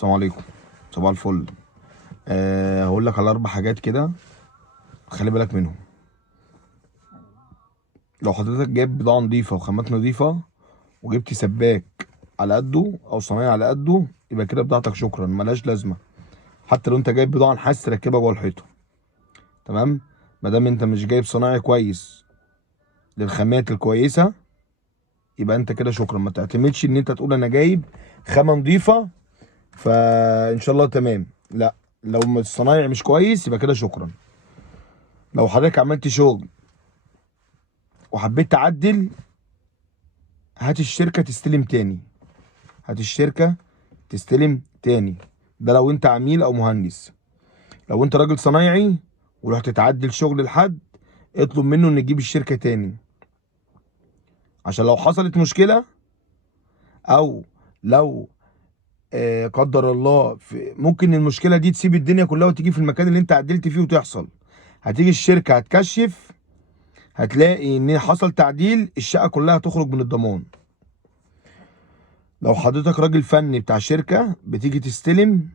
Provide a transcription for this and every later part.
السلام عليكم. صباح الفل. هقول لك على 4 حاجات كده، خلي بالك منهم. لو حضرتك جايب بضاعة نظيفة وخامات نظيفة وجبت سباك على قده او صنايعي على قده، يبقى كده بضاعتك شكرا ملهاش لازمة. حتى لو انت جايب بضاعة نحاس تركبها جوه الحيطة، تمام. ما دام انت مش جايب صنايعي كويس للخامات الكويسة، يبقى انت كده شكرا. ما تعتمدش ان انت تقول انا جايب خامة نظيفة فان شاء الله تمام، لا. لو الصنايعي مش كويس يبقى كده شكرا. لو حضرتك عملت شغل وحبيت تعدل، هات الشركة تستلم تاني. هات الشركة تستلم تاني. ده لو انت عميل او مهندس. لو انت راجل صنايعي ورحت تعدل شغل لحد، اطلب منه ان يجيب الشركة تاني، عشان لو حصلت مشكلة او لو قدر الله ممكن المشكلة دي تسيب الدنيا كلها وتيجي في المكان اللي انت عدلت فيه وتحصل. هتيجي الشركة هتكشف، هتلاقي ان حصل تعديل، الشقة كلها هتخرج من الضمان. لو حضرتك راجل فني بتاع شركة بتيجي تستلم،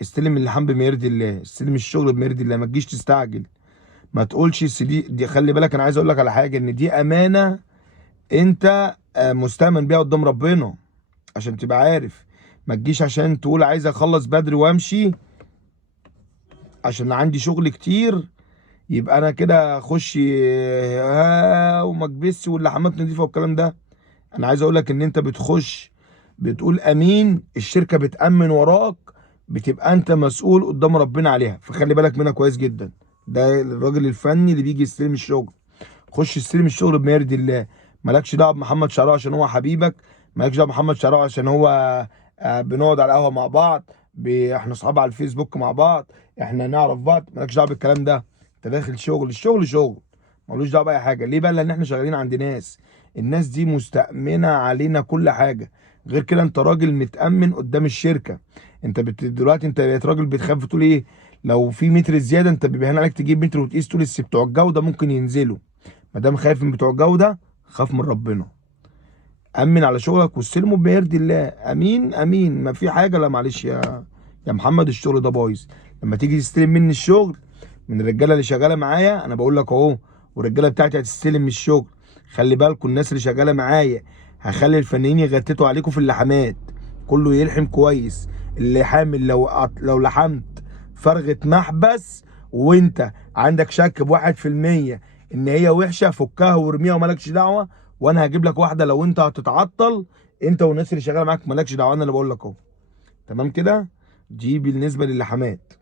استلم اللحام بما يرضي الله، استلم الشغل بما يرضي الله، ما تجيش تستعجل. ما تقولش دي خلي بالك، انا عايز اقول لك على حاجه، ان دي امانه انت مستأمن بيها قدام ربنا، عشان تبقى عارف. ما تجيش عشان تقول عايز اخلص بدري وامشي عشان عندي شغل كتير، يبقى انا كده اخش وما اكبسش واللحامات نضيفه والكلام ده. انا عايز اقول لك ان انت بتخش بتقول امين، الشركه بتامن وراك، بتبقى انت مسؤول قدام ربنا عليها، فخلي بالك منها كويس جدا. ده الراجل الفني اللي بيجي يستلم الشغل. خش استلم الشغل بما يرضي الله. مالكش دعوه بمحمد شعراوي عشان هو حبيبك، مالكش دعوه بمحمد شعراوي عشان هو بنقعد على القهوه مع بعض، احنا اصحاب على الفيسبوك مع بعض، احنا نعرف بعض. مالكش دعوه بالكلام ده. انت داخل شغل، الشغل شغل، ملوش دعوه باي حاجه. ليه بقى؟ لان احنا شغالين عند ناس، الناس دي مستأمنه علينا كل حاجه. غير كده انت راجل متأمن قدام الشركه. انت دلوقتي انت بقيت راجل بتخاف تقول ايه؟ لو في متر زياده انت بيبقى عليك تجيب متر وتقيس، تقول بتوع الجوده ممكن ينزلوا. ما دام خايف من بتوع الجوده، خاف من ربنا. امن على شغلك واستلمه بما يرضي الله. امين امين، ما في حاجه. لا معلش يا محمد، الشغل ده بايظ. لما تيجي تستلم مني الشغل من الرجاله اللي شغاله معايا، انا بقول لك اهو، والرجاله بتاعتي هتستلم من الشغل. خلي بالكم الناس اللي شغاله معايا، هخلي الفنانين يغتتوا عليكم في اللحامات، كله يلحم كويس. اللي حامل لو لحمت فرغه محبس وانت عندك شك ب1% ان هي وحشه، فكها وارميها ومالكش دعوه. وانا هجيب لك واحده لو انت هتتعطل، انت والناس اللي شغاله معاك مالكش دعوه، انا اللي بقول لك اهو. تمام كده. دي بالنسبه للحمات.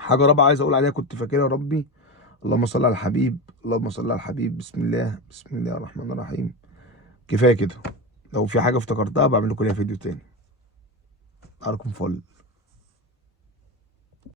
حاجه رابعه عايز اقول عليها كنت فاكرها يا ربي. اللهم صل على الحبيب، اللهم صل على الحبيب. بسم الله، بسم الله الرحمن الرحيم. كفايه كده. لو في حاجه افتكرتها بعمل لكم ليها فيديو تاني. نهاركم فل.